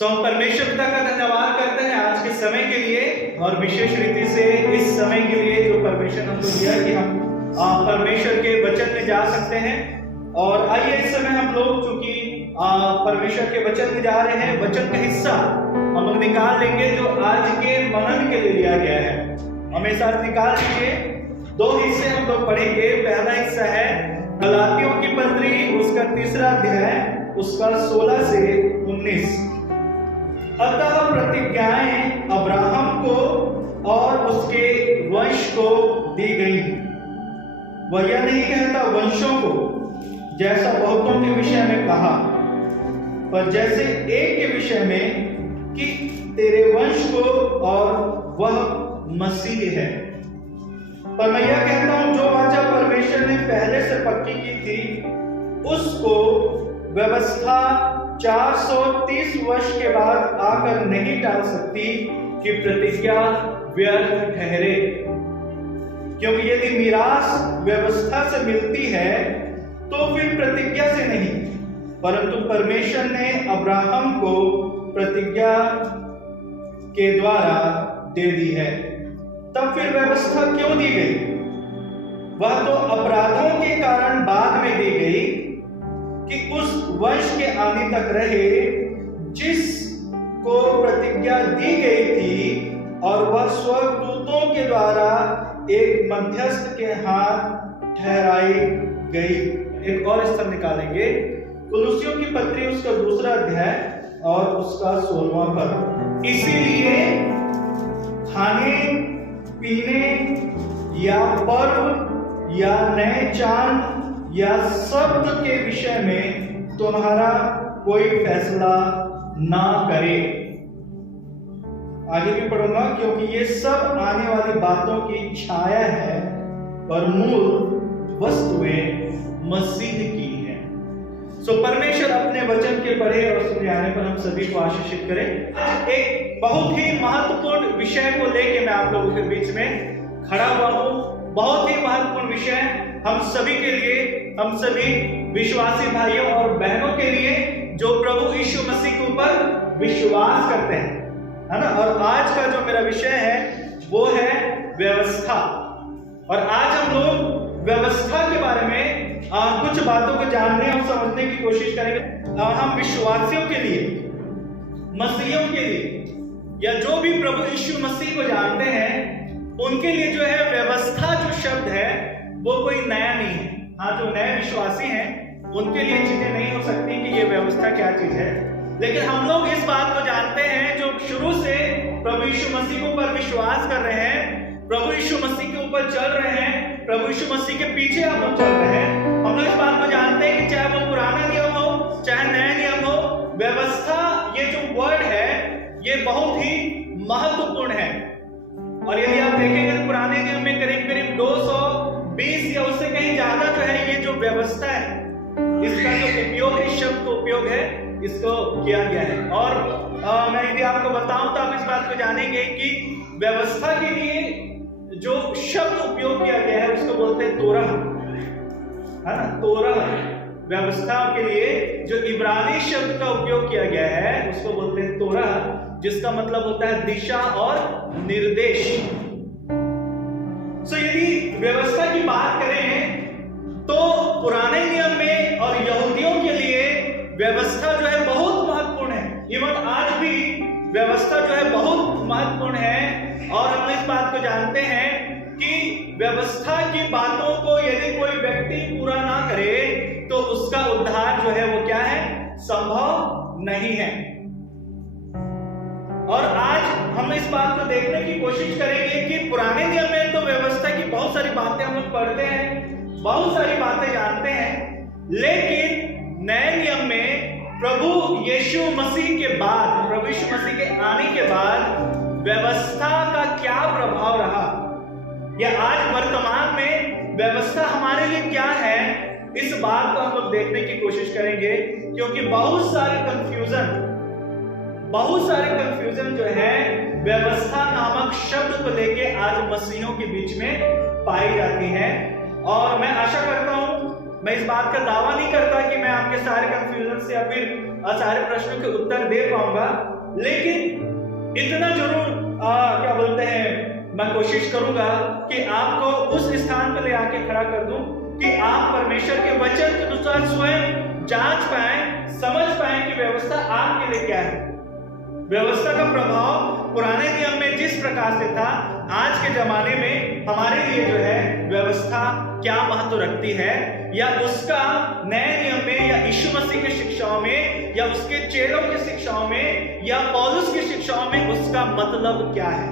हम परमेश्वर पिता का धन्यवाद करते हैं आज के समय के लिए और विशेष रीति से इस समय के लिए जो परमेश्वर हमको दिया कि हम परमेश्वर के वचन में जा सकते हैं। और आइए इस समय हम लोग चूंकि परमेश्वर के वचन में जा रहे हैं, वचन का हिस्सा हम लोग निकाल लेंगे जो आज के मनन के लिए लिया गया है। हमें साथ निकाल लीजिए। दो हिस्से हम लोग पढ़ेंगे। पहला हिस्सा है गलातियों की पत्री, उसका 3 अध्याय, उसका 16 से 19। अतः प्रतिज्ञाएं अब्राहम को और उसके वंश को दी गई। वह यह नहीं कहता वंशों को, जैसा बहुतों के विषय में कहा, पर जैसे एक के विषय में कि तेरे वंश को, और वह मसीह है। पर मैं यह कहता हूं, जो वाचा परमेश्वर ने पहले से पक्की की थी, उसको व्यवस्था 430 वर्ष के बाद आकर नहीं टाल सकती कि प्रतिज्ञा व्यर्थ ठहरे। क्योंकि यदि मीरास व्यवस्था से मिलती है तो फिर प्रतिज्ञा से नहीं, परंतु परमेश्वर ने अब्राहम को प्रतिज्ञा के द्वारा दे दी है। तब फिर व्यवस्था क्यों दी गई? वह तो अपराधों के कारण बाद में दी गई कि उस वंश के आने तक रहे जिसको प्रतिज्ञा दी गई थी, और वह स्वर्गदूतों के द्वारा एक मध्यस्थ के हाथ ठहराई गई। एक और स्थल निकालेंगे, कुलुसियों की पत्री, उसका 2 अध्याय और उसका 16वां पद। इसीलिए खाने पीने या पर्व या नए चांद या शब्द के विषय में तुम्हारा कोई फैसला ना करे। आगे भी पढ़ूंगा, क्योंकि ये सब आने वाली बातों की छाया है, पर मूल वस्तुएं मसीह की हैं। परमेश्वर अपने वचन के पढ़े और सुने आने पर हम सभी को आशीषित करें। एक बहुत ही महत्वपूर्ण विषय को लेके मैं आप लोगों के बीच में खड़ा हुआ हूं। बहुत ही महत्वपूर्ण विषय हम सभी के लिए, हम सभी विश्वासी भाइयों और बहनों के लिए जो प्रभु यीशु मसीह के ऊपर विश्वास करते हैं, है ना। और आज का जो मेरा विषय है वो है व्यवस्था। और आज हम लोग व्यवस्था के बारे में कुछ बातों को जानने और समझने की कोशिश करेंगे। हम विश्वासियों के लिए, मसीहियों के लिए, या जो भी प्रभु यीशु मसीह को जानते हैं उनके लिए जो है व्यवस्था जो शब्द है वो कोई नया नहीं है। हाँ, जो नए विश्वासी हैं उनके लिए चीजें नहीं हो सकती कि ये व्यवस्था क्या चीज है, लेकिन हम लोग इस बात को जानते हैं जो शुरू से प्रभु यीशु मसीह के ऊपर विश्वास कर रहे हैं, प्रभु यीशु मसीह के ऊपर चल रहे हैं, प्रभु यीशु मसीह के पीछे हम लोग चल रहे हैं। हम लोग इस बात को जानते हैं कि चाहे वो पुराना नियम हो चाहे नया नियम हो, व्यवस्था ये जो वर्ड है ये बहुत ही महत्वपूर्ण है। और यदि आप देखेंगे तो पुराने नियम में करीब करीब 220 या उससे कहीं ज्यादा जो है ये जो व्यवस्था है, इसका जो उपयोग, इस शब्द का उपयोग है, इसको किया गया है। और मैं यदि आपको बताऊं तो आप इस बात को जानेंगे कि व्यवस्था के लिए जो शब्द उपयोग किया गया है उसको बोलते हैं तोरा, है ना। तोरा व्यवस्था के लिए जो इब्रानी शब्द का उपयोग किया गया है उसको बोलते हैं तोरा, जिसका मतलब होता है दिशा और निर्देश। यदि व्यवस्था की बात करें तो पुराने नियम में और यहूदियों के लिए व्यवस्था जो है बहुत महत्वपूर्ण है। इवन आज भी व्यवस्था जो है बहुत महत्वपूर्ण है। और हम इस बात को जानते हैं कि व्यवस्था की बातों को यदि कोई व्यक्ति पूरा ना करे तो उसका उद्धार जो है वो क्या है, संभव नहीं है। और आज हम इस बात को देखने की कोशिश करेंगे कि पुराने नियम में तो व्यवस्था की बहुत सारी बातें हम लोग पढ़ते हैं, बहुत सारी बातें जानते हैं, लेकिन नए नियम में प्रभु यीशु मसीह के बाद, प्रभु यीशु मसीह के आने के बाद व्यवस्था का क्या प्रभाव रहा, या आज वर्तमान में व्यवस्था हमारे लिए क्या है, इस बात को हम लोग देखने की कोशिश करेंगे। क्योंकि बहुत सारे कंफ्यूजन जो है व्यवस्था नामक शब्द को लेके आज मसीहियों के बीच में पाई जाती है। और मैं आशा करता हूं, मैं इस बात का दावा नहीं करता कि मैं आपके सारे कंफ्यूजन से या फिर सारे प्रश्नों के उत्तर दे पाऊंगा, लेकिन इतना जरूर क्या बोलते हैं, मैं कोशिश करूंगा कि आपको उस स्थान पर ले आके खड़ा कर दूं कि आप परमेश्वर के वचन के अनुसार स्वयं जांच पाए, समझ पाए कि व्यवस्था आपके लिए क्या है। व्यवस्था का प्रभाव पुराने नियम में जिस प्रकार से था, आज के जमाने में हमारे लिए जो है व्यवस्था क्या महत्व रखती है, या उसका नए नियम में या यीशु मसीह की शिक्षाओं में या उसके चेलों की शिक्षाओं में या पौलुस की शिक्षाओं में उसका मतलब क्या है।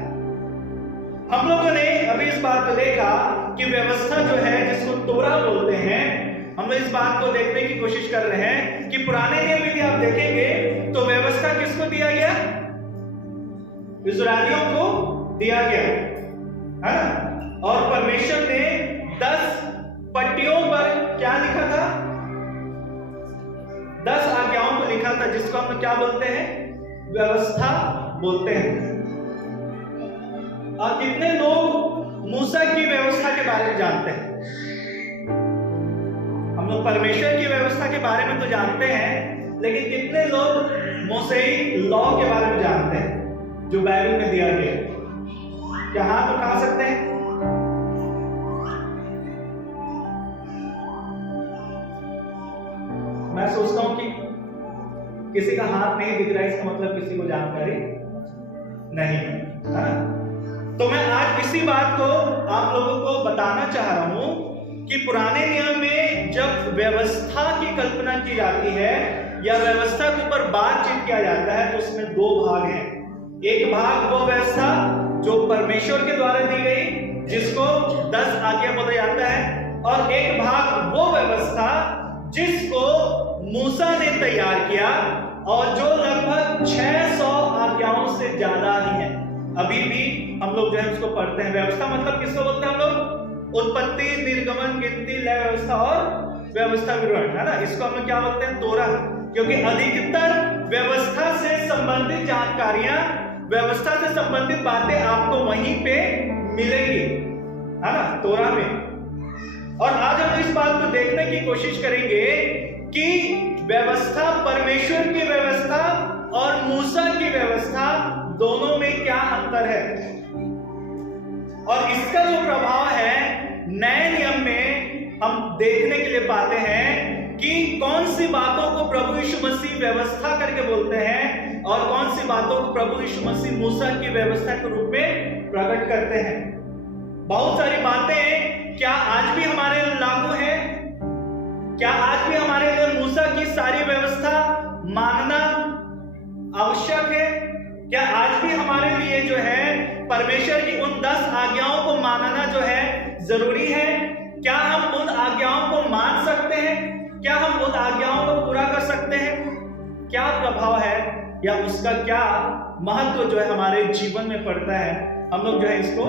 हम लोगों ने अभी इस बात को देखा कि व्यवस्था जो है, जिसको तोरा बोलते हैं, हम लोग इस बात को देखने की कोशिश कर रहे हैं कि पुराने नियम में भी आप देखेंगे तो व्यवस्था किसको दिया गया? इस्राएलियों को दिया गया, है ना। और परमेश्वर ने 10 पट्टियों पर क्या लिखा था? 10 आज्ञाओं को लिखा था, जिसको हम क्या बोलते हैं? व्यवस्था बोलते हैं। अब कितने लोग मूसा की व्यवस्था के बारे में जानते हैं? हम लोग परमेश्वर की व्यवस्था के बारे में तो जानते हैं, लेकिन कितने लोग मूसाई लॉ के बारे में जानते हैं जो बाइबल में दिया गया? क्या हाथ उठा सकते हैं? मैं सोचता हूं कि किसी का हाथ नहीं दिख रहा है, इसका मतलब किसी को जानकारी नहीं है, है ना। तो मैं आज इसी बात को आप लोगों को बताना चाह रहा हूं कि पुराने नियम में जब व्यवस्था की कल्पना की जाती है या व्यवस्था के ऊपर बातचीत किया जाता है, तो उसमें 2 भाग हैं। एक भाग वो व्यवस्था जो परमेश्वर के द्वारा दी गई, जिसको 10 आज्ञा बोला जाता है, और एक भाग वो व्यवस्था जिसको मूसा ने तैयार किया और जो लगभग 600 आज्ञाओं से ज्यादा ही है। अभी भी हम लोग जो है उसको पढ़ते हैं। व्यवस्था मतलब किसको बोलते हैं हम लोग? उत्पत्ति, निर्गमन, गिनती, लय व्यवस्था और व्यवस्था विवरण, है ना। इसको हम लोग क्या बोलते हैं? तोरा। क्योंकि अधिकतर व्यवस्था से संबंधित जानकारियां, व्यवस्था से संबंधित बातें आपको वहीं पे मिलेंगी, है ना, तोरा में। और आज हम इस बात को देखने की कोशिश करेंगे कि व्यवस्था, परमेश्वर की व्यवस्था और मूसा की व्यवस्था, दोनों में क्या अंतर है, और इसका जो प्रभाव है नए नियम में हम देखने के लिए पाते हैं कि कौन सी बातों को प्रभु यीशु मसीह व्यवस्था करके बोलते हैं और कौन सी बातों को प्रभु यीशु मसीह मूसा की व्यवस्था के रूप में प्रकट करते हैं। बहुत सारी बातें क्या आज भी हमारे लिए लागू है? क्या आज भी हमारे लिए मूसा की सारी व्यवस्था मानना आवश्यक है? क्या आज भी हमारे लिए जो है परमेश्वर की उन 10 आज्ञाओं को मानना जो है जरूरी है? क्या हम उन आज्ञाओं को मान सकते हैं? क्या हम उन आज्ञाओं को पूरा कर सकते हैं? क्या प्रभाव है या उसका क्या महत्व जो है हमारे जीवन में पड़ता है? हम लोग जो है इसको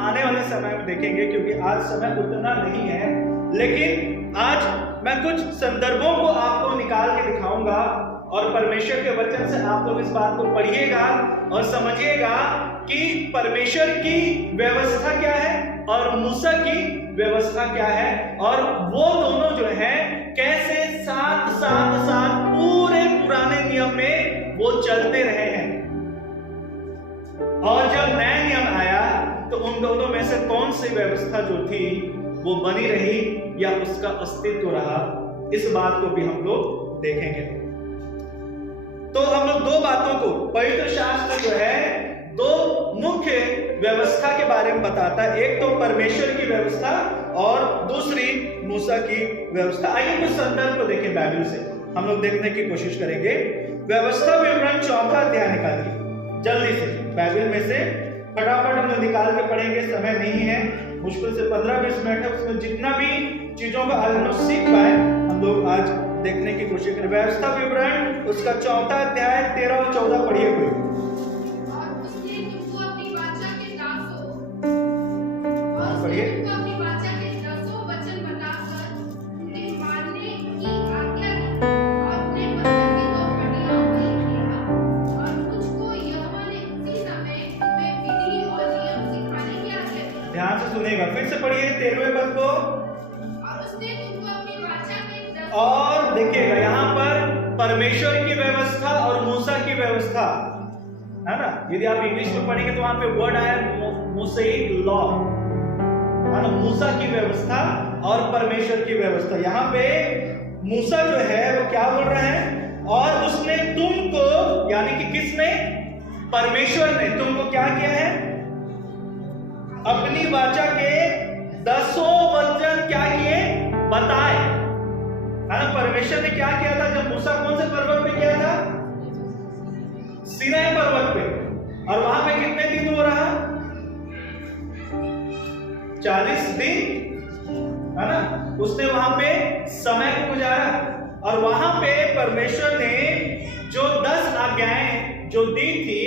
आने वाले समय में देखेंगे, क्योंकि आज समय उतना नहीं है। लेकिन आज मैं कुछ संदर्भों को आपको निकाल के दिखाऊंगा और परमेश्वर के वचन से आप लोग इस बात को पढ़िएगा और समझिएगा कि परमेश्वर की व्यवस्था क्या है और मूसा की व्यवस्था क्या है, और वो दोनों जो है कैसे साथ साथ साथ पूरे पुराने नियम में वो चलते रहे हैं। और जब नया नियम आया तो उन दोनों में से कौन सी व्यवस्था जो थी वो बनी रही या उसका अस्तित्व रहा, इस बात को भी हम लोग देखेंगे। तो हम लोग 2 बातों को, पवित्र शास्त्र जो है 2 मुख्य व्यवस्था के बारे में बताता है। एक तो परमेश्वर की व्यवस्था और दूसरी मूसा की व्यवस्था। आइए कुछ संदर्भ को देखें बाइबल से, हम लोग देखने की कोशिश करेंगे। व्यवस्था विवरण 4वां अध्याय निकालिए जल्दी से बाइबल में से, फटाफट हम लोग निकाल के पढ़ेंगे, समय नहीं है, मुश्किल से 15-20 मिनट है, उसमें जितना भी चीजों का हम लोग सीख पाए हम लोग आज देखने की कोशिश करें। व्यवस्था विवरण उसका 4वां अध्याय 13 और 14 पढ़िए कोई। ध्यान से सुनेगा, फिर से पढ़िए 13वें पद को। और देखिएगा यहाँ पर परमेश्वर की व्यवस्था और मूसा की व्यवस्था, है ना। यदि आप इंग्लिश में पढ़ेंगे तो वहां पे वर्ड आया मूसैइक लॉ, है ना, मूसा की व्यवस्था और परमेश्वर की व्यवस्था। यहाँ पे मूसा जो है वो क्या बोल रहा है, और उसने तुमको, यानी कि किसने, परमेश्वर ने तुमको क्या किया है, अपनी वाचा के 10 वचन क्या किए, बताए, है ना। परमेश्वर ने क्या किया था जब मूसा कौन से पर्वत पे गया था, सीनाई पर्वत पे, और वहां पे कितने दिन हो रहा, 40 दिन, है ना। उसने वहां पे समय को गुजारा, और वहां पे परमेश्वर ने जो 10 आज्ञाएं जो दी थी,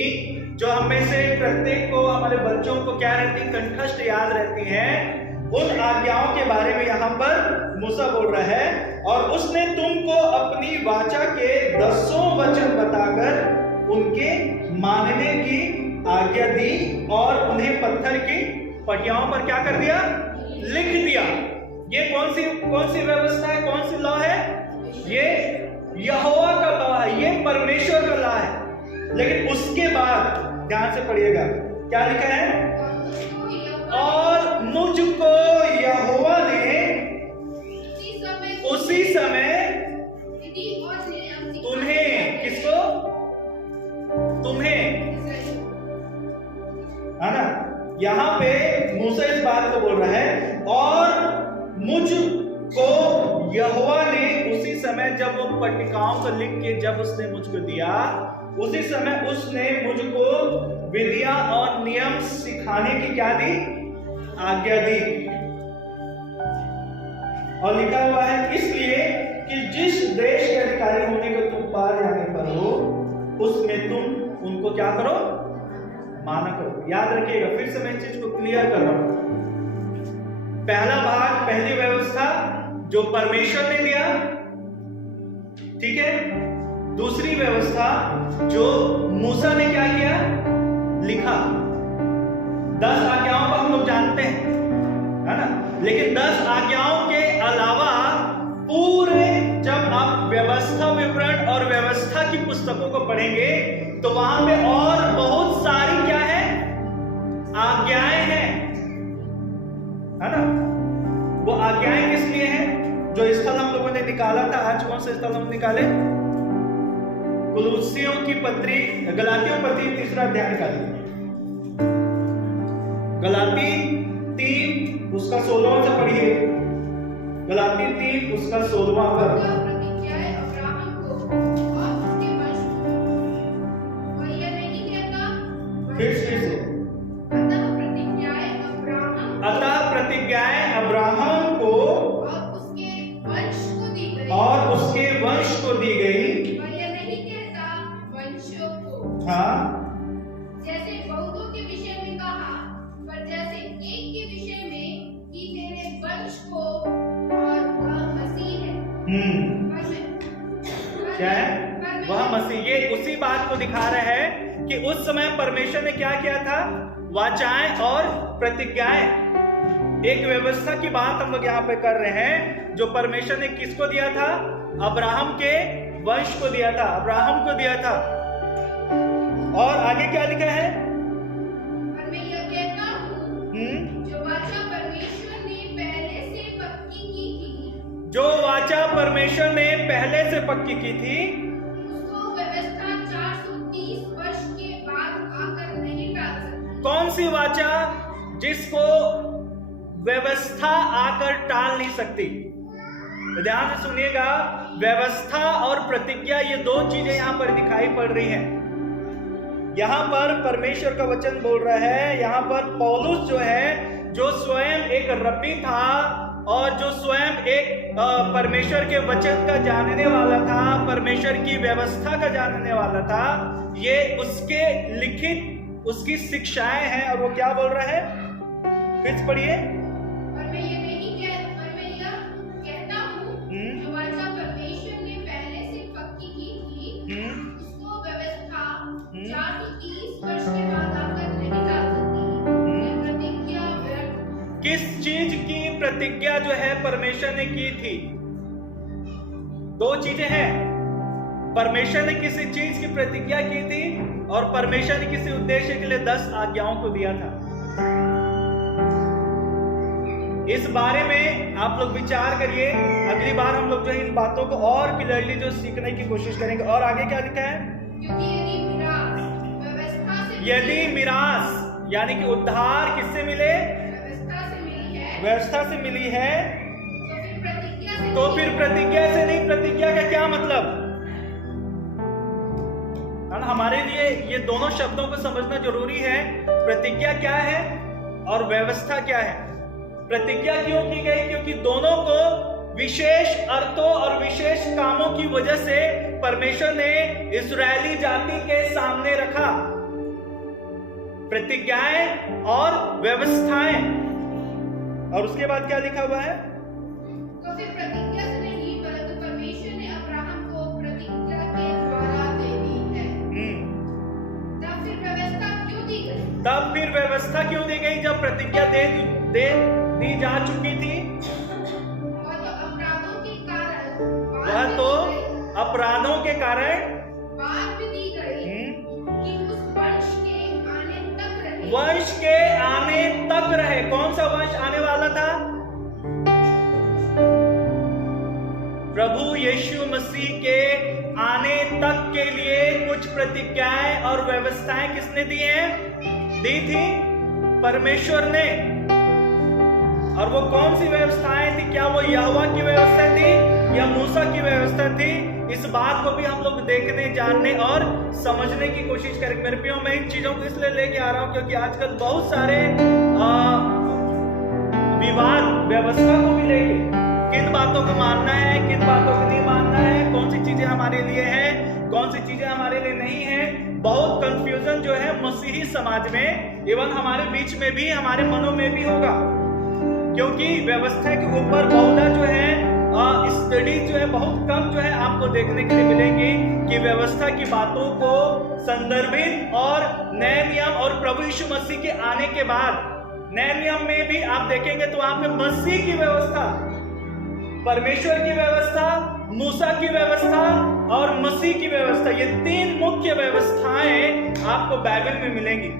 जो हम में से प्रत्येक को, हमारे बच्चों को क्या रहती, कंठस्थ याद रहती हैं, उन आज्ञाओं के बारे में यहाँ पर मूसा बोल रहा है। और उसने तुमको अपनी वाचा के 10 वचन बताकर उनके मानने की आज्ञा दी, और उन्हें पत्थर की पटियाओं पर क्या कर दिया, लिख दिया। ये कौन सी व्यवस्था है, कौन सी लॉ है, ये यहोवा का लॉ है, ये परमेश्वर का लॉ है। लेकिन उसके बाद ध्यान से पढ़िएगा क्या लिखा है, और मुझको यहोवा ने उसी समय तुम्हें, किसको, तुम्हें, है ना। यहां पे मूसा इस बात को बोल रहा है, और मुझको यहोवा ने उसी समय, जब वो पट्टिकाओं को लिख के जब उसने मुझको दिया, उसी समय उसने मुझको विधियां और नियम सिखाने की क्या दी, आज्ञा दी। और लिखा हुआ है, इसलिए कि जिस देश के अधिकारी होने को तुम पार जाने पर हो, उसमें तुम उनको क्या करो, माना करो। याद रखिएगा, फिर से मैं इस चीज को क्लियर कर रहा हूं। पहला भाग, पहली व्यवस्था जो परमेश्वर ने दिया, ठीक है। दूसरी व्यवस्था जो मूसा ने क्या किया, लिखा। 10 आज्ञाओं को हम लोग जानते हैं, है ना। लेकिन 10 आज्ञाओं के अलावा पूरे, जब आप व्यवस्था विवरण और व्यवस्था की पुस्तकों को पढ़ेंगे तो वहां पे और बहुत सारी क्या है, आज्ञाएं हैं, है ना। वो आज्ञाएं किस लिए हैं, जो स्थल हम लोगों ने निकाला था, आज कौन सा स्थल हम निकाले, कुलुस्सियों की पत्री, गलातियों पत्री 3 अध्याय निकालिए, गलाती 3 उसका 16वां से पढ़िए, गलाती 3 उसका 16वां पद। फिर से अतः प्रतिज्ञाएं अब्राहम को और उसके वंश को दी गई, हाँ, जैसे बहुतों के विषय में कहा, पर जैसे एक के विषय में कि तेरे वंश को, और वह मसीह है। क्या है, वह मसीह। ये उसी बात को दिखा रहे हैं कि उस समय परमेश्वर ने क्या किया था, वाचाएं और प्रतिज्ञाएं, एक व्यवस्था की बात हम लोग यहाँ पे कर रहे हैं, जो परमेश्वर ने किसको दिया था, अब्राहम के वंश को दिया था, अब्राहम को दिया था। और आगे क्या लिखा है, और मैं यह कहता हूँ, जो वाचा परमेश्वर ने पहले से पक्की की थी, जो वाचा परमेश्वर ने पहले से पक्की की थी, उसको व्यवस्था 430 वर्ष के बाद आकर नहीं टाल सकती। कौन सी वाचा, जिसको व्यवस्था आकर टाल नहीं सकती। तो ध्यान से सुनिएगा, व्यवस्था और प्रतिज्ञा, ये 2 चीजें यहां पर दिखाई पड़ रही हैं। यहां पर परमेश्वर का वचन बोल रहा है, यहां पर पौलुस जो है, जो स्वयं एक रब्बी था और जो स्वयं एक परमेश्वर के वचन का जानने वाला था, परमेश्वर की व्यवस्था का जानने वाला था, ये उसके लिखित उसकी शिक्षाएं हैं। और वो क्या बोल रहा है, फिर पढ़िए, और मैं यह कहता हूँ, जो वाचा परमेश्वर ने पहले से पक्की की थी, उसको व्यवस्था 430 वर्ष के बाद आकर नहीं टाल सकती। यह प्रतिज्ञा व्यर्थ। किस चीज की प्रतिज्ञा जो है परमेश्वर ने की थी? 2 चीजें हैं, परमेश्वर ने किसी चीज की प्रतिज्ञा की थी और परमेश्वर ने किसी उद्देश्य के लिए 10 आज्ञाओं को दिया था। इस बारे में आप लोग विचार करिए। अगली बार हम लोग जो इन बातों को और क्लियरली जो सीखने की कोशिश करेंगे। और आगे क्या लिखा है? क्योंकि यदि मिरास यानी कि उद्धार किससे मिले? व्यवस्था से मिली है। तो फिर प्रतिज्ञा से नहीं। प्रतिज्ञा का क्या मतलब? हमारे लिए ये दोनों शब्दों को समझना जरूरी है। प्रतिज्ञा क्या है और व्यवस्था क्या है? प्रतिज्ञा क्यों की गई? क्योंकि दोनों को विशेष अर्थों और विशेष कामों की वजह से परमेश्वर ने इस्राएली जाति के सामने रखा। प्रतिज्ञाएं और व्यवस्थाएं। और उसके बाद क्या लिखा हुआ है? तो फिर प्रतिज्ञा से नहीं परंतु परमेश्वर ने अब्राहम को प्रतिज्ञा के द्वारा दे दी है। तब फिर व्यवस्था क्यों दी गई? तब फिर व्यवस्था क्यों दी गई जब प्रतिज्ञा दी जा चुकी थी? वह तो अपराधों के कारण बात भी दी गई कि उस वंश के आने तक रहे। वंश के आने तक रहे। कौन सा वंश आने वाला था? प्रभु यीशु मसीह के आने तक के लिए कुछ प्रतिज्ञाएं और व्यवस्थाएं किसने दी हैं? दी थी परमेश्वर ने। और वो कौन सी व्यवस्थाएं थी? क्या वो यहोवा की व्यवस्था थी या मूसा की व्यवस्था थी? इस बात को भी हम लोग देखने, जानने और समझने की कोशिश करेंगे। मेरे प्रियो, मैं इन चीजों को इसलिए लेके आ रहा हूं क्योंकि आजकल बहुत सारे विवाद व्यवस्था को भी लेके, किन बातों को मानना है, किन बातों को नहीं मानना है, कौन सी चीजें हमारे लिए है, कौन सी चीजें हमारे लिए नहीं है। बहुत कंफ्यूजन जो है मसीही समाज में, इवन हमारे बीच में भी, हमारे मनों में भी होगा। क्योंकि व्यवस्था के ऊपर बहुधा जो है स्टडी जो है बहुत कम जो है आपको देखने के लिए मिलेंगी कि व्यवस्था की बातों को संदर्भित और नए नियम और प्रभु यीशु मसीह के आने के बाद नए नियम में भी आप देखेंगे तो वहां पे मसीह की व्यवस्था, परमेश्वर की व्यवस्था, मूसा की व्यवस्था और मसीह की व्यवस्था, ये 3 मुख्य व्यवस्थाएं आपको बाइबल में मिलेंगी।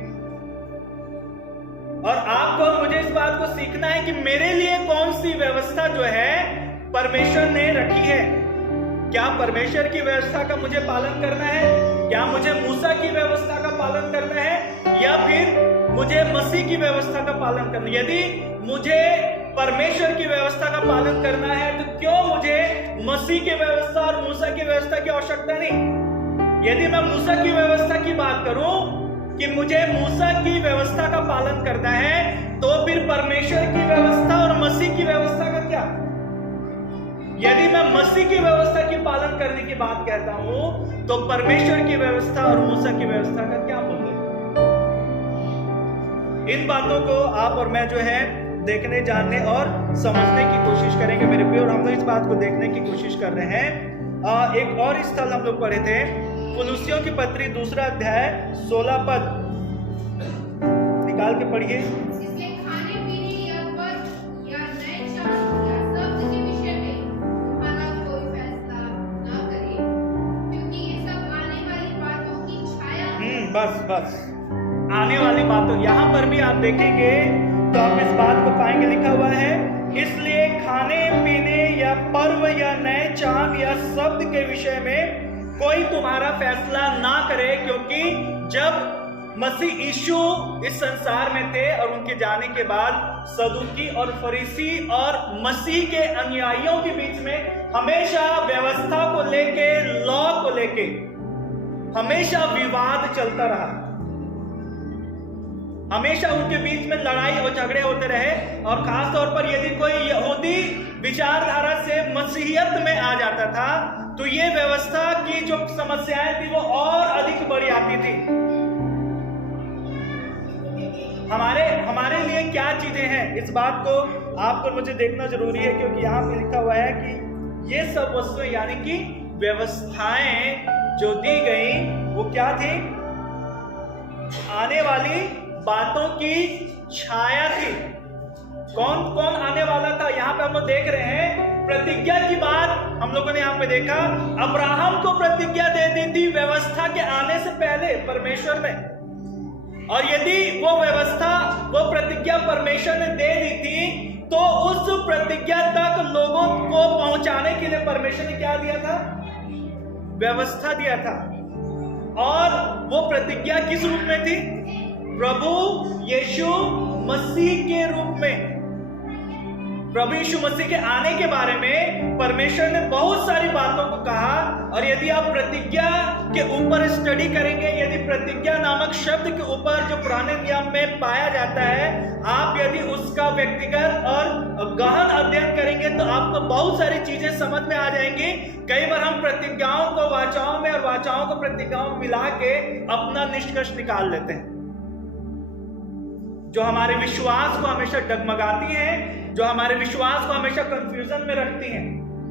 और आपको और मुझे इस बात को सीखना है कि मेरे लिए कौन सी व्यवस्था जो है परमेश्वर ने रखी है। क्या परमेश्वर की व्यवस्था का मुझे पालन करना है? क्या मुझे मूसा की व्यवस्था का पालन करना है या फिर मुझे मसीह की व्यवस्था का पालन करना है? यदि मुझे परमेश्वर की व्यवस्था का पालन करना है तो क्यों मुझे मसीह की व्यवस्था और मूसा की व्यवस्था की आवश्यकता नहीं? यदि मैं मूसा की व्यवस्था की बात करूं कि मुझे मूसा की व्यवस्था का पालन करना है तो फिर परमेश्वर की व्यवस्था और मसीह की व्यवस्था का क्या? यदि मैं मसीह की व्यवस्था की पालन करने की बात कहता हूं तो परमेश्वर की व्यवस्था और मूसा की व्यवस्था का क्या मूल्य? इन बातों को आप और मैं जो है देखने, जानने और समझने की कोशिश करेंगे मेरे प्रिय। और हम लोग इस बात को देखने की कोशिश कर रहे हैं। एक और स्थल हम लोग पढ़े थे, कुलुस्सियों की पत्री 2 अध्याय 16 पद, निकाल के पढ़िए। इसलिए खाने पीने या वस्त्र या नए चाँद या शब्द के विषय में तुम्हारा कोई फैसला न करे, क्योंकि ये सब आने वाली बातों की छाया है। बस आने वाली बातों, यहाँ पर भी आप देखेंगे तो आप इस बात को पाएंगे, लिखा हुआ है, इसलिए खाने पीने या पर्व या नए चाँद या शब्द के विषय में कोई तुम्हारा फैसला ना करे, क्योंकि जब मसीह यीशु इस संसार में थे और उनके जाने के बाद सदूकी और फरीसी और मसीह के अनुयायियों के बीच में हमेशा व्यवस्था को लेके, लॉ को लेके हमेशा विवाद चलता रहा। हमेशा उनके बीच में लड़ाई और झगड़े होते रहे। और खास तौर पर यदि कोई यहूदी विचारधारा से मसीहियत में आ जाता था तो ये व्यवस्था की जो समस्याएं थी वो और अधिक बढ़ जाती थी। हमारे लिए क्या चीजें हैं, इस बात को आपको मुझे देखना जरूरी है, क्योंकि यहाँ पे लिखा हुआ है कि ये सब वस्तुएं यानी कि व्यवस्थाएं जो दी गई वो क्या थी? आने वाली बातों की छाया थी। कौन कौन आने वाला था? यहाँ पे हम लोग देख रहे हैं प्रतिज्ञा की बात हम लोगों ने यहाँ पे देखा। अब्राहम को प्रतिज्ञा दे दी थी व्यवस्था के आने से पहले परमेश्वर ने, और यदि वो व्यवस्था, वो प्रतिज्ञा परमेश्वर ने दे दी थी, तो उस प्रतिज्ञा तक लोगों को पहुंचाने के लिए परमेश्वर ने क्या दिया था? व्यवस्था दिया था। और वो प्रतिज्ञा किस रूप में थी? प्रभु यीशु मसीह के रूप में। प्रभु यीशु मसीह के आने के बारे में परमेश्वर ने बहुत सारी बातों को कहा। और यदि आप प्रतिज्ञा के ऊपर स्टडी करेंगे, यदि प्रतिज्ञा नामक शब्द के ऊपर जो पुराने नियम में पाया जाता है, आप यदि उसका व्यक्तिगत और गहन अध्ययन करेंगे तो आपको बहुत सारी चीजें समझ में आ जाएंगी। कई बार हम प्रतिज्ञाओं को वाचाओं में और वाचाओं को प्रतिज्ञाओं में मिला के अपना निष्कर्ष निकाल लेते हैं, जो हमारे विश्वास को हमेशा डगमगाती हैं, जो हमारे विश्वास को हमेशा कंफ्यूजन में रखती हैं।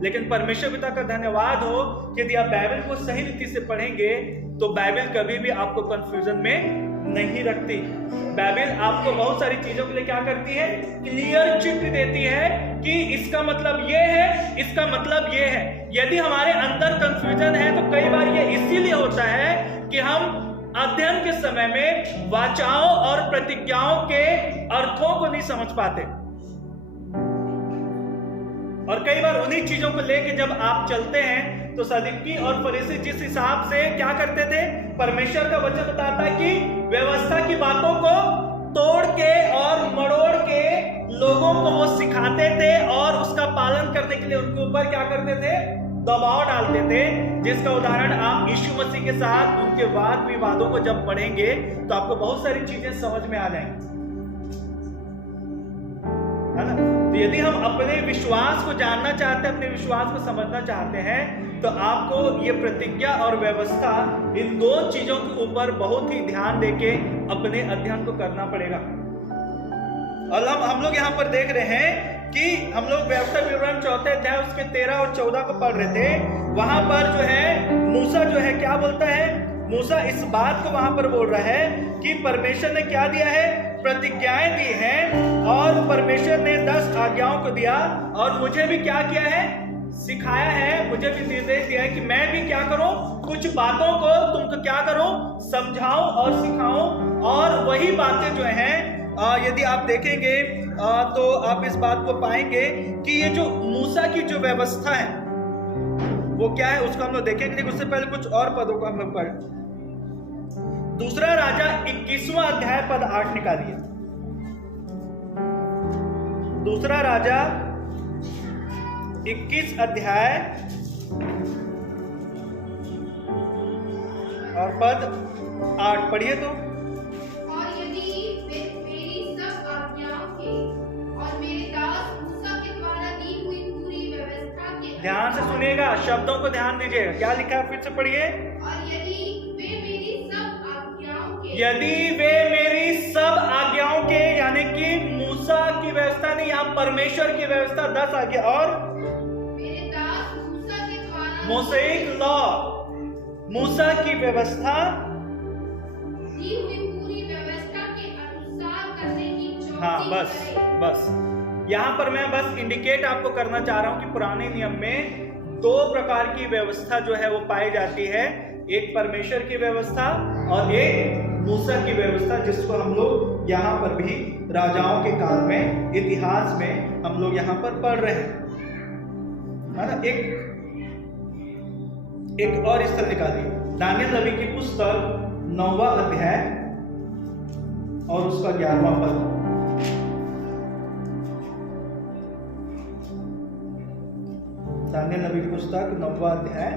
लेकिन परमेश्वर पिता का धन्यवाद हो कि यदि आप बाइबल को सही रीति से पढ़ेंगे तो बाइबल कभी भी आपको कंफ्यूजन में नहीं रखती। बाइबल आपको बहुत सारी चीजों के लिए क्या करती है? क्लियर चित्र देती है कि इसका मतलब ये है, इसका मतलब ये है। यदि हमारे अंदर कंफ्यूजन है तो कई बार ये इसीलिए होता है कि हम अध्ययन के समय में वाचाओं और प्रतिज्ञाओं के अर्थों को नहीं समझ पाते। और कई बार उन्हीं चीजों को लेके जब आप चलते हैं तो सदुकी और फरीसी जिस हिसाब से क्या करते थे, परमेश्वर का वचन बताता है कि व्यवस्था की बातों को तोड़ के और मरोड़ के लोगों को वो सिखाते थे और उसका पालन करने के लिए उनके ऊपर क्या करते थे? दबाव डालते थे। जिसका उदाहरण आप यीशु मसीह के साथ उनके वाद विवादों को जब पढ़ेंगे तो आपको बहुत सारी चीजें समझ में आ जाएंगी, है ना? तो यदि हम अपने विश्वास को जानना चाहते हैं, अपने विश्वास को समझना चाहते हैं, तो आपको ये प्रतिज्ञा और व्यवस्था, इन दो चीजों के ऊपर बहुत ही ध्यान देके अपने अध्ययन को करना पड़ेगा। और हम लोग यहाँ पर देख रहे हैं कि हम लोग व्यवस्था विवरण 4 अध्याय उसके 13 और 14 को पढ़ रहे थे। वहां पर जो है मूसा जो है क्या बोलता है? मूसा इस बात को वहां पर बोल रहा है कि परमेश्वर ने क्या दिया है? प्रतिज्ञाएं दी हैं, और परमेश्वर ने 10 आज्ञाओं को दिया, और मुझे भी क्या किया है? सिखाया है, मुझे भी निर्देश दिया है कि मैं भी क्या करूं? कुछ बातों को तुमको क्या करूं? समझाऊं और सिखाऊं। और वही बातें जो हैं यदि आप देखेंगे तो आप इस बात को पाएंगे कि ये जो मूसा की जो व्यवस्था है वो क्या है, उसको हम लोग देखेंगे। लेकिन उससे पहले कुछ और पदों को हम लोग पढ़ें। दूसरा राजा 21वां अध्याय पद 8 निकालिए। दूसरा राजा 21 अध्याय और पद 8 पढ़िए तो। और यदि मेरी सब आज्ञाओं के और मेरे दास मूसा के द्वारा दी हुई पूरी व्यवस्था के, ध्यान से सुनिएगा, शब्दों को ध्यान दीजिएगा। क्या लिखा है, फिर से पढ़िए। और यदि वे मेरी सब आज्ञाओं के, यदि वे मेरी सब आज्ञाओं के, यानी कि मूसा की व्यवस्था नहीं, यहाँ परमेश्वर की व्यवस्था 10 आज्ञा, और मेरे दास मूसा के द्वारा मोसेइक लॉ, मूसा की व्यवस्था दी हुई पूरी व्यवस्था के अनुसार करने की चौथी हाँ, बस यहाँ पर मैं बस इंडिकेट आपको करना चाह रहा हूं कि पुराने नियम में 2 प्रकार की व्यवस्था जो है वो पाई जाती है। एक परमेश्वर की व्यवस्था और एक मूसा की व्यवस्था, जिसको हम लोग यहाँ पर भी राजाओं के काल में, इतिहास में हम लोग यहाँ पर पढ़ रहे हैं, है ना? एक और स्थल निकालिए, दानियल नबी की पुस्तक 9वां अध्याय और उसका 11वां पद। दानियल नबी की पुस्तक 9वां अध्याय।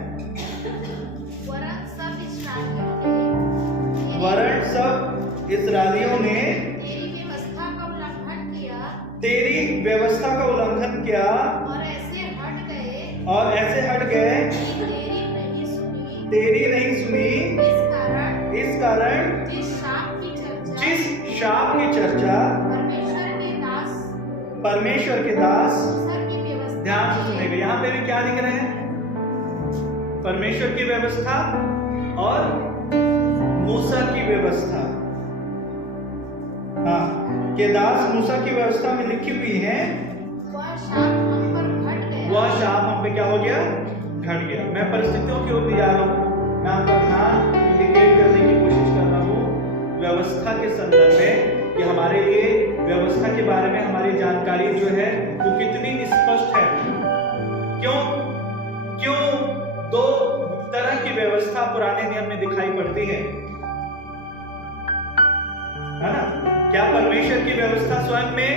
वरन सब इस्राएलियों ने तेरी व्यवस्था का उल्लंघन किया, तेरी व्यवस्था का उल्लंघन किया और ऐसे हट गए कि तेरी नहीं सुनी। इस कारण जिस शाप की चर्चा परमेश्वर के दास, ध्यान से सुनेंगे। यहाँ पे भी क्या लिख रहे हैं? परमेश्वर की व्यवस्था और मूसा की व्यवस्था। हाँ, के दास मूसा की व्यवस्था में लिखी हुई है, वह शाप हम पर घट गया, वह शाप हम पे क्या हो गया, घट गया। मैं परिस्थितियों की ओर जा रहा हूँ, मैं आपका ध्यान इंडिकेट करने की कोशिश कर रहा हूँ व्यवस्था के संदर्भ में कि हमारे लिए व्यवस्था के बारे में हमारी जानकारी जो है वो कितनी स्पष्ट है। क्यों दो तरह की व्यवस्था पुराने नियम में दिखाई पड़ती है ना? क्या परमेश्वर की व्यवस्था स्वयं में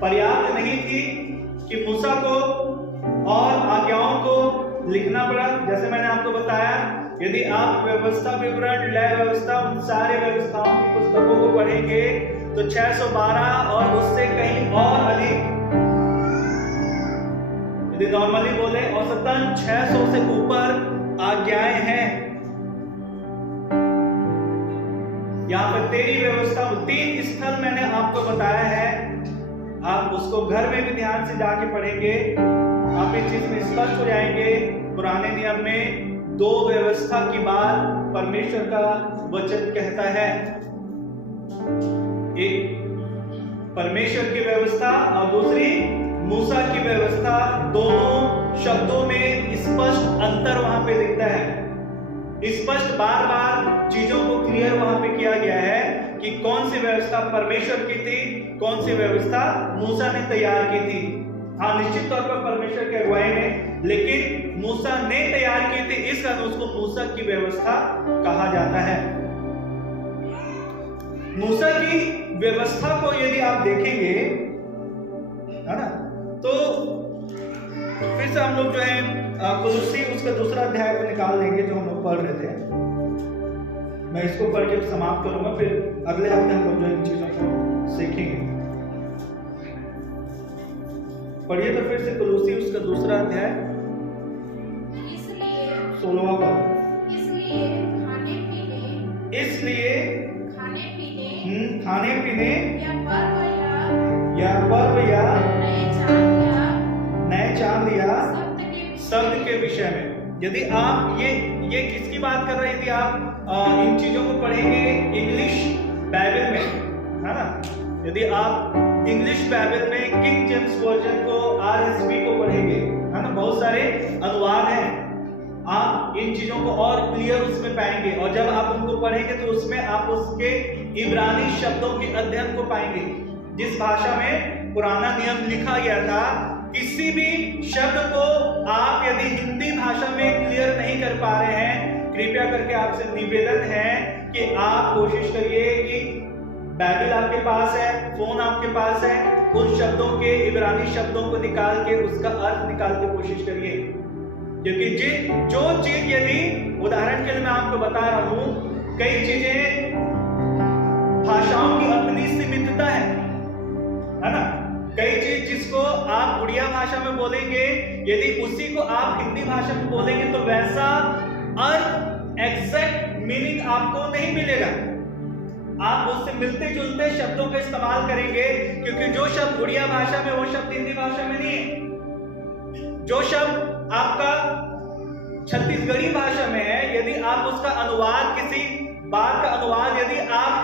पर्याप्त नहीं थी कि मूसा को और आज्ञाओं को लिखना पड़ा? जैसे मैंने आपको बताया, यदि आप व्यवस्था विवरण, लय व्यवस्था, उन सारे व्यवस्थाओं की पुस्तकों को पढ़ेंगे तो 612 और उससे कहीं और अधिक, यदि नॉर्मली बोले औसतन 600 से ऊपर आज्ञाएं हैं। यहाँ पर तेरी व्यवस्था 3 स्थल मैंने आपको बताया है, आप उसको घर में भी ध्यान से जाके पढ़ेंगे, आप इस चीज में स्पष्ट हो जाएंगे। पुराने नियम में 2 व्यवस्था की बात परमेश्वर का वचन कहता है। एक परमेश्वर की व्यवस्था और दूसरी मूसा की व्यवस्था, दोनों शब्दों में स्पष्ट अंतर वहां पे दिखता है। स्पष्ट बार बार चीजों को क्लियर वहां पे किया गया है कि कौन सी व्यवस्था परमेश्वर की थी, कौन सी व्यवस्था मूसा ने तैयार की थी। हाँ, निश्चित तौर पर परमेश्वर की अगुवाई में, लेकिन मूसा ने तैयार की थी, इस कारण उसको मूसा की व्यवस्था कहा जाता है। मूसा की व्यवस्था को यदि आप देखेंगे, है ना, तो फिर से हम लोग जो है कुलुस्सी उसका दूसरा अध्याय को निकाल लेंगे जो हम लोग पढ़ रहे थे। मैं इसको पढ़ के समाप्त करूंगा, फिर अगले हफ्ते हम लोग जो इन चीजों को सीखेंगे। पढ़िए तो फिर से कुलुस्सी उसका दूसरा अध्याय 16वां पद। इसलिए खाने पीने या पर्व या नए चांद या शब्द के विषय में, यदि आप ये किसकी बात कर रहे हैं? यदि आप इन चीजों को पढ़ेंगे इंग्लिश बाइबल में, है ना, यदि आप इंग्लिश बाइबल में किंग जेम्स वर्जन को, RSV को पढ़ेंगे, है ना, बहुत सारे अनुवाद हैं, आप इन चीजों को और क्लियर उसमें पाएंगे। और जब आप उनको पढ़ेंगे तो उसमें आप उसके इब्रानी शब्दों के अध्ययन को पाएंगे। जिस भाषा में पुराना नियम लिखा गया था, किसी भी शब्द को आप यदि हिंदी भाषा में क्लियर नहीं कर पा रहे हैं, कृपया करके आपसे निवेदन है कि आप कोशिश करिए कि बाइबल आपके पास है, फोन आपके पास है, उन शब्दों के, इब्रानी शब्दों को निकाल के उसका अर्थ निकालने की कोशिश करिए। क्योंकि जो चीज, यदि उदाहरण के लिए मैं आपको बता रहा हूं, कई चीजें भाषाओं की अपनी सीमितता है ना, कई चीज जिसको आप उड़िया भाषा में बोलेंगे, यदि उसी को आप हिंदी भाषा में बोलेंगे तो वैसा अर्थ, एग्जैक्ट मीनिंग आपको नहीं मिलेगा। आप उससे मिलते जुलते शब्दों का इस्तेमाल करेंगे, क्योंकि जो शब्द उड़िया भाषा में वो शब्द हिंदी भाषा में नहीं है। जो शब्द आपका छत्तीसगढ़ी भाषा में है, यदि आप उसका अनुवाद, किसी बात का अनुवाद यदि आप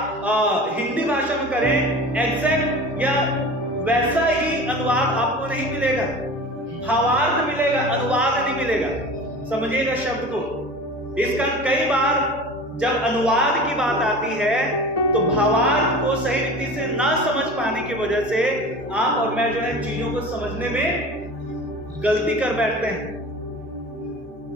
हिंदी भाषा में करें, एग्जैक्ट या वैसा ही अनुवाद आपको नहीं मिलेगा। भावार्थ मिलेगा, अनुवाद नहीं मिलेगा। समझिएगा शब्द को। इसका कई बार जब अनुवाद की बात आती है तो भावार्थ को सही रीति से ना समझ पाने की वजह से आप और मैं जो है चीजों को समझने में गलती कर बैठते हैं।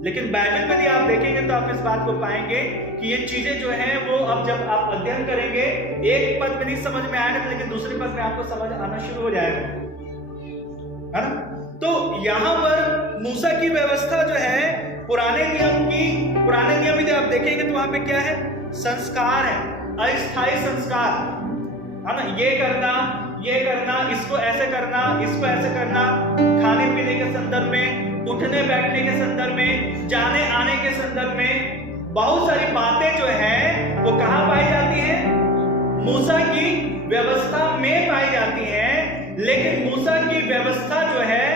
लेकिन बाइबल में भी आप देखेंगे तो आप इस बात को पाएंगे कि ये चीजें जो हैं वो अब जब आप अध्ययन करेंगे, एक पद में नहीं समझ में आएगा, लेकिन दूसरे पद में आपको समझ आना शुरू हो जाएगा, है ना। तो यहां पर मूसा की व्यवस्था जो है पुराने नियम यदि आप देखेंगे तो वहां पे क्या है? संस्कार है, अस्थायी संस्कार, है ना। ये करना, इसको ऐसे करना, इसको ऐसे करना, खाने पीने के संदर्भ में, उठने बैठने के संदर्भ में, जाने आने के संदर्भ में, बहुत सारी बातें जो हैं वो कहां पाई जाती हैं? मूसा की व्यवस्था में पाई जाती हैं। लेकिन मूसा की व्यवस्था जो है,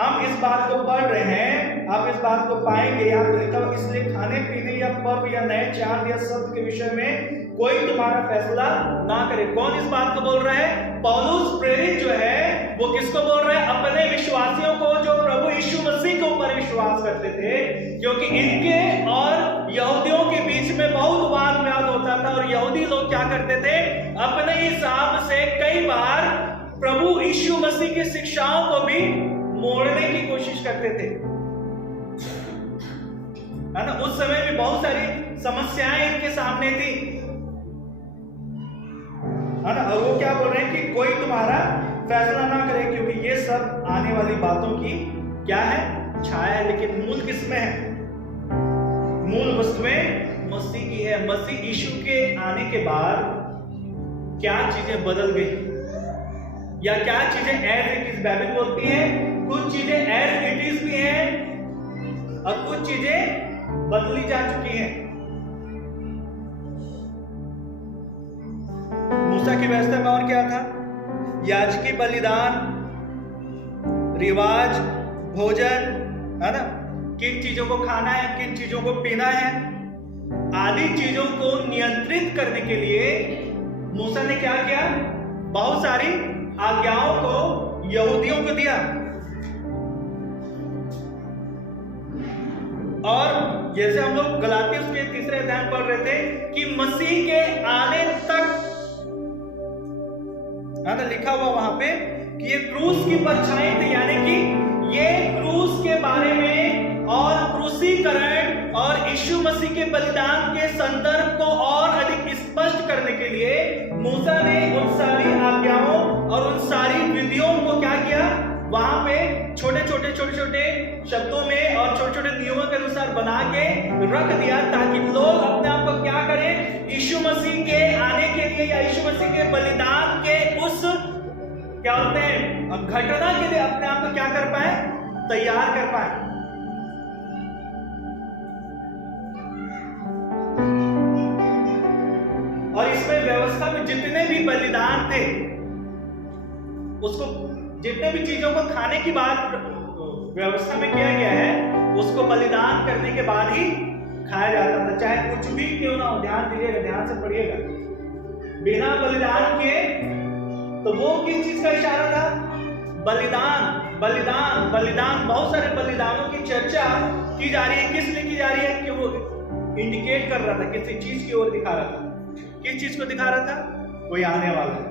हम इस बात को पढ़ रहे हैं, आप इस बात को पाएंगे, यहाँ पे लिखा हुआ, इसलिए खाने पीने या पर्व या नए चांद या शब्द के विषय में कोई तुम्हारा फैसला ना करे। कौन इस बात को बोल रहा है? पौलुस प्रेरित जो है वो किसको बोल रहा है? अपने विश्वासियों को जो प्रभु यीशु मसीह के ऊपर विश्वास करते थे, क्योंकि इनके और यहूदियों के बीच में बहुत वाद विवाद होता था और यहूदी लोग क्या करते थे? अपने हिसाब से कई बार प्रभु यीशु मसीह की शिक्षाओं को भी मोड़ने की कोशिश करते थे, है ना। उस समय भी बहुत सारी समस्याएं इनके सामने थी, है ना। और वो क्या बोल रहे हैं कि कोई तुम्हारा फैसला ना करे, क्योंकि ये सब आने वाली बातों की क्या है? छाया है, लेकिन मूल किसमें है? मूल वस्तुएं मसीह की है। मसीह यीशु के आने के बाद क्या चीजें बदल गई या क्या चीजें एज इट इज? बाइबल बोलती है कुछ चीजें एज इट इज भी हैं और कुछ चीजें बदली जा चुकी हैं। मूसा की व्यवस्था में और क्या था? याजकी बलिदान, रिवाज, भोजन, है ना, किन चीजों को खाना है, किन चीजों को पीना है, आदि चीजों को नियंत्रित करने के लिए मूसा ने क्या किया? बहुत सारी आज्ञाओं को यहूदियों को दिया। और जैसे हम लोग गलाती उसके 3 अध्याय पढ़ रहे थे कि मसीह के आने तक, है ना, लिखा हुआ वहां पे कि ये क्रूस की परछाई थी, यानी कि ये क्रूस के बारे में और क्रूसीकरण और यीशु मसीह के बलिदान के संदर्भ को और अधिक स्पष्ट करने के लिए मूसा ने उन सारी आज्ञाओं और उन सारी विधियों को क्या किया? वहां पे छोटे छोटे शब्दों में और छोटे छोटे नियमों के अनुसार बना के रख दिया, ताकि लोग अपने आप को क्या करें? यीशु मसीह के आने के लिए या यीशु मसीह के बलिदान के उस क्या होते हैं घटना के लिए अपने आप को क्या कर पाए? तैयार कर पाए। और इसमें व्यवस्था में जितने भी बलिदान थे, उसको जितने भी चीजों को खाने की बात व्यवस्था में किया गया है, उसको बलिदान करने के बाद ही खाया जाता था, चाहे कुछ भी क्यों ना हो। ध्यान दीजिएगा, ध्यान से पढ़िएगा। बिना बलिदान किए, तो वो किस चीज का इशारा था? बलिदान, बलिदान, बलिदान। बहुत सारे बलिदानों की चर्चा की जा रही है। किस लिए की जा रही है? कि वो इंडिकेट कर रहा था, किसी चीज की ओर दिखा रहा था। किस चीज को दिखा रहा था? कोई आने वाला है,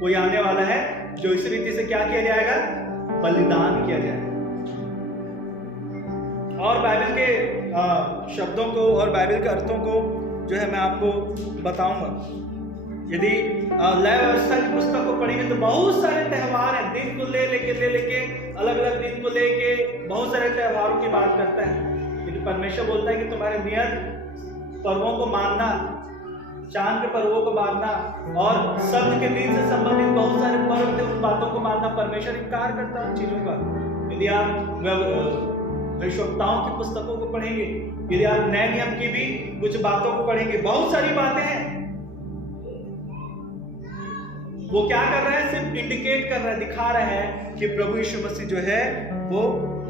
कोई आने वाला है जो इस रीति से क्या किया जाएगा? बलिदान किया जाएगा। और बाइबल के शब्दों को और बाइबल के अर्थों को जो है मैं आपको बताऊंगा। यदि लय व्यवस्था की पुस्तक को पढ़ेंगे तो बहुत सारे त्योहार हैं, दिन को लेके अलग अलग दिन को लेके बहुत सारे त्योहारों की बात करता है। लेकिन परमेश्वर बोलता है कि तुम्हारे नियत पर्वों को मानना, चांद के पर्वों को मानना और शब्द के दिन से संबंधित बहुत सारे पर्व थे, उन बातों को मानना परमेश्वर इनकार करता है उन चीजों का। यदि आप भविष्यवक्ताओं की पुस्तकों को पढ़ेंगे, यदि आप नए नियम की भी कुछ बातों को पढ़ेंगे, बहुत सारी बातें हैं। वो क्या कर रहा है? सिर्फ इंडिकेट कर रहा है, दिखा रहा है कि प्रभु यीशु मसीह जो है वो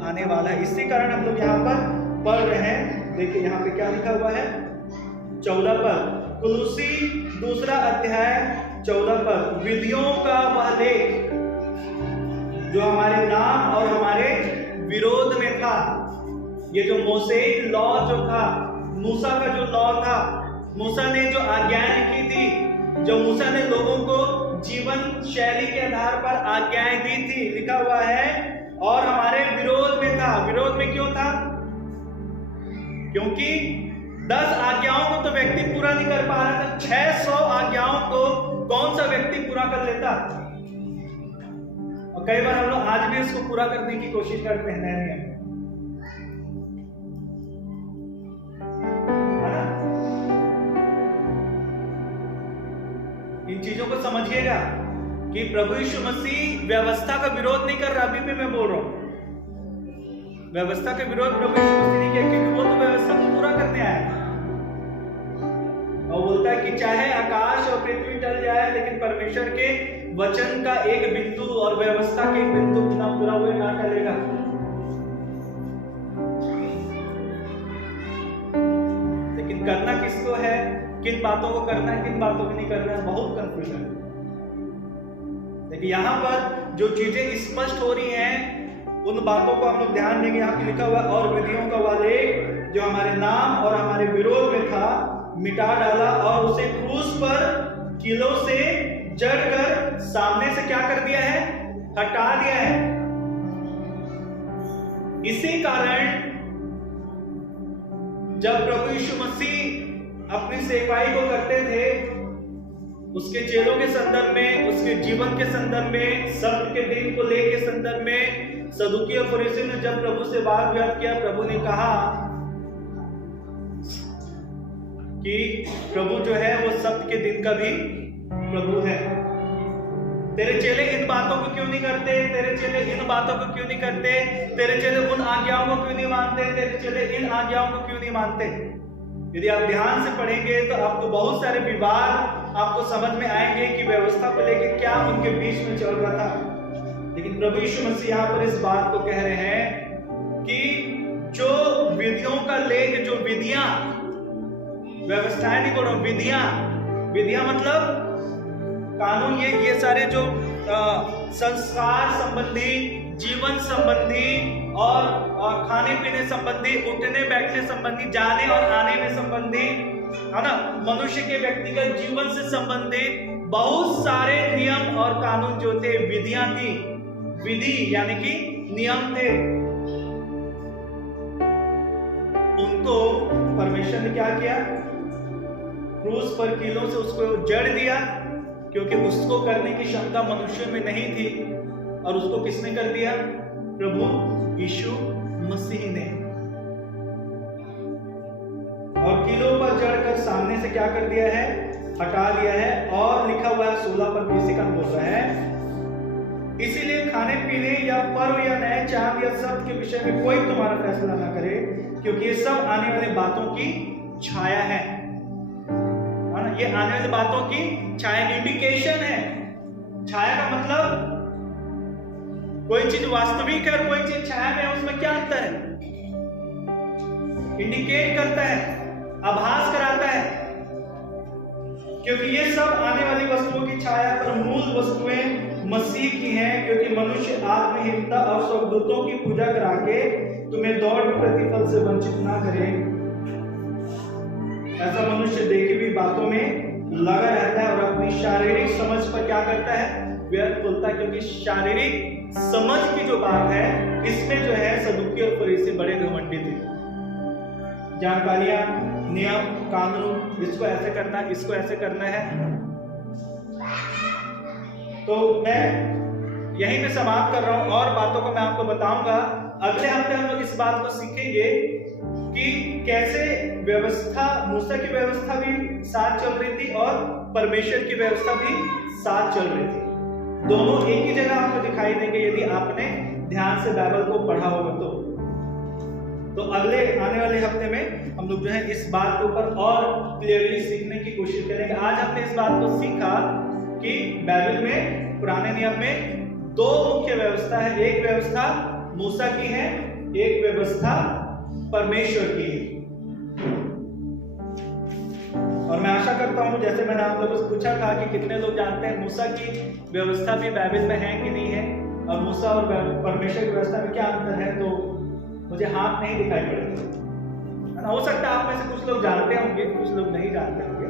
आने वाला है। इसी कारण हम लोग यहाँ पर पढ़ रहे हैं। देखिए यहाँ पे क्या लिखा हुआ है? 14 पर, कुलुसी 2 अध्याय 14 पर, विधियों का वह लेख जो हमारे नाम और हमारे विरोध में था। ये जो मोसेक लॉ जो था, मूसा का जो लॉ था, मूसा ने जो आज्ञाएं लिखी थी, जो मूसा ने लोगों को जीवन शैली के आधार पर आज्ञाएं दी थी, लिखा हुआ है, और हमारे विरोध में था। विरोध में क्यों था? क्योंकि 10 आज्ञाओं को तो व्यक्ति पूरा नहीं कर पा रहा था। 600 आज्ञाओं को कौन सा व्यक्ति पूरा कर लेता? और कई बार हम लोग आज भी इसको पूरा करने की कोशिश करते हैं, नए नियम, है ना। इन चीजों को समझिएगा कि प्रभु यीशु मसीह व्यवस्था का विरोध नहीं कर रहा। अभी भी मैं बोल रहा हूं, व्यवस्था का विरोध प्रभु यीशु मसीह नहीं किया, क्योंकि वो तो व्यवस्था को पूरा करने आया था। और बोलता है कि चाहे आकाश और पृथ्वी टल जाए, लेकिन परमेश्वर के वचन का एक बिंदु और व्यवस्था के एक बिंदु बिना पूरा हुए ना टलेगा। लेकिन करना किसको है? किन बातों को करना है, किन बातों को नहीं करना है, बहुत कंफ्यूजन है। लेकिन यहाँ पर जो चीजें स्पष्ट हो रही हैं उन बातों को हम लोग ध्यान देंगे। यहाँ पे लिखा हुआ और विधियों का वह लेख जो हमारे नाम और हमारे विरोध में था मिटा डाला और उसे क्रूस पर कीलों से जड़कर सामने से क्या कर दिया है, हटा दिया है। इसी कारण जब प्रभु यीशु मसीह अपनी सेवकाई को करते थे, उसके चेलों के संदर्भ में, उसके जीवन के संदर्भ में, सब्त के दिन को लेके संदर्भ में, सदूकी और फरीसी ने जब प्रभु से वाद विवाद किया, प्रभु ने कहा कि प्रभु जो है वो सब्त के दिन का भी प्रभु है। तेरे चेले इन बातों को क्यों नहीं करते, तेरे चेले इन बातों को क्यों नहीं करते, तेरे चेले उन आज्ञाओं को क्यों नहीं मानते, तेरे चेले इन आज्ञाओं को क्यों नहीं मानते। यदि आप ध्यान से पढ़ेंगे तो आपको बहुत सारे विवाद आपको समझ में आएंगे कि व्यवस्था को लेकर क्या उनके बीच में चल रहा था। लेकिन प्रभु यीशु मसीह यहाँ पर इस बात को कह रहे हैं कि जो विधियों का लेख, जो विधियां, व्यवस्थाएं नहीं बोल रहा हूं, विधियां मतलब कानून, ये सारे जो संस्कार संबंधी, जीवन संबंधी और खाने पीने संबंधी, उठने बैठने संबंधी, जाने और आने में संबंधी, है ना, मनुष्य के व्यक्तिगत जीवन से संबंधित बहुत सारे नियम और कानून जो थे, विधियां थी। विधि यानी कि नियम थे। उनको परमेश्वर ने क्या किया, क्रूस पर कीलों से उसको जड़ दिया, क्योंकि उसको करने की क्षमता मनुष्य में नहीं थी। और उसको किसने कर दिया, प्रभु यीशु मसीह ने। और कीलों पर जड़कर सामने से क्या कर दिया है, हटा दिया है। और लिखा हुआ है 16 पर किसी का बोल रहा है, इसीलिए खाने पीने या पर्व या नए चांद या शब्द के विषय में कोई तुम्हारा फैसला ना करे, क्योंकि ये सब आने वाली बातों की छाया है। ये आने वाली बातों की छाया, इंडिकेशन है। छाया का मतलब कोई चीज वास्तविक है और कोई चीज छाया में है, उसमें क्या अंतर है, इंडिकेट करता है, आभास कराता है। क्योंकि ये सब आने वाली वस्तुओं की छाया पर मूल वस्तुएं मसीह की हैं, क्योंकि मनुष्य आत्महीनता और स्वर्गदूतों की पूजा करा के तुम्हें दौड़ में प्रतिफल से वंचित ना करे। ऐसा मनुष्य देखे भी बातों में लगा रहता है और अपनी शारीरिक समझ पर क्या करता है, व्यर्थ बोलता है। क्योंकि शारीरिक समझ की जो बात है, इसमें जो है सदूकी और फरीसी बड़े घमंडी थे। जानकारियां, नियम, कानून, इसको ऐसे करना है, इसको ऐसे करना है। तो मैं यहीं में समाप्त कर रहा हूं, और बातों को मैं आपको बताऊंगा। अगले हफ्ते हम लोग इस बात को सीखेंगे कि कैसे व्यवस्था, मूसा की व्यवस्था भी साथ चल रही थी और परमेश्वर की व्यवस्था भी साथ चल रही थी। दोनों एक ही जगह आपको दिखाई देंगे यदि आपने ध्यान से बाइबल को पढ़ा होगा तो अगले आने वाले हफ्ते में हम लोग जो है इस बात के ऊपर और क्लियरली सीखने की कोशिश करेंगे। आज हमने इस बात को सीखा कि बाइबल में, पुराने नियम में दो मुख्य व्यवस्था है। एक व्यवस्था मूसा की है, एक व्यवस्था परमेश्वर की है। और मैं आशा करता हूं, जैसे मैंने आप लोगों से पूछा था कि कितने लोग जानते हैं मूसा की व्यवस्था भी बाइबल में है कि नहीं है, और मूसा और परमेश्वर की व्यवस्था में क्या अंतर है, तो मुझे हाथ नहीं दिखाई पड़ेगा। हो सकता है आप में से कुछ लोग जानते होंगे, कुछ लोग नहीं जानते होंगे,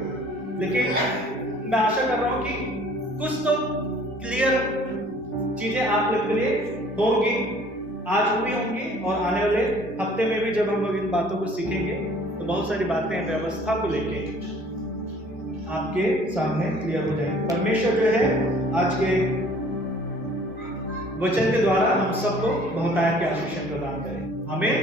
लेकिन मैं आशा कर रहा हूं कि कुछ तो क्लियर चीजें आप लोग के लिए होंगी, आज हुई होंगी, और आने वाले हफ्ते में भी जब हम लोग इन बातों को सीखेंगे तो बहुत सारी बातें व्यवस्था को लेके आपके सामने क्लियर हो जाएंगे। परमेश्वर जो है आज के वचन के द्वारा हम सबको बहुतायत के आशीष प्रदान करें। आमीन।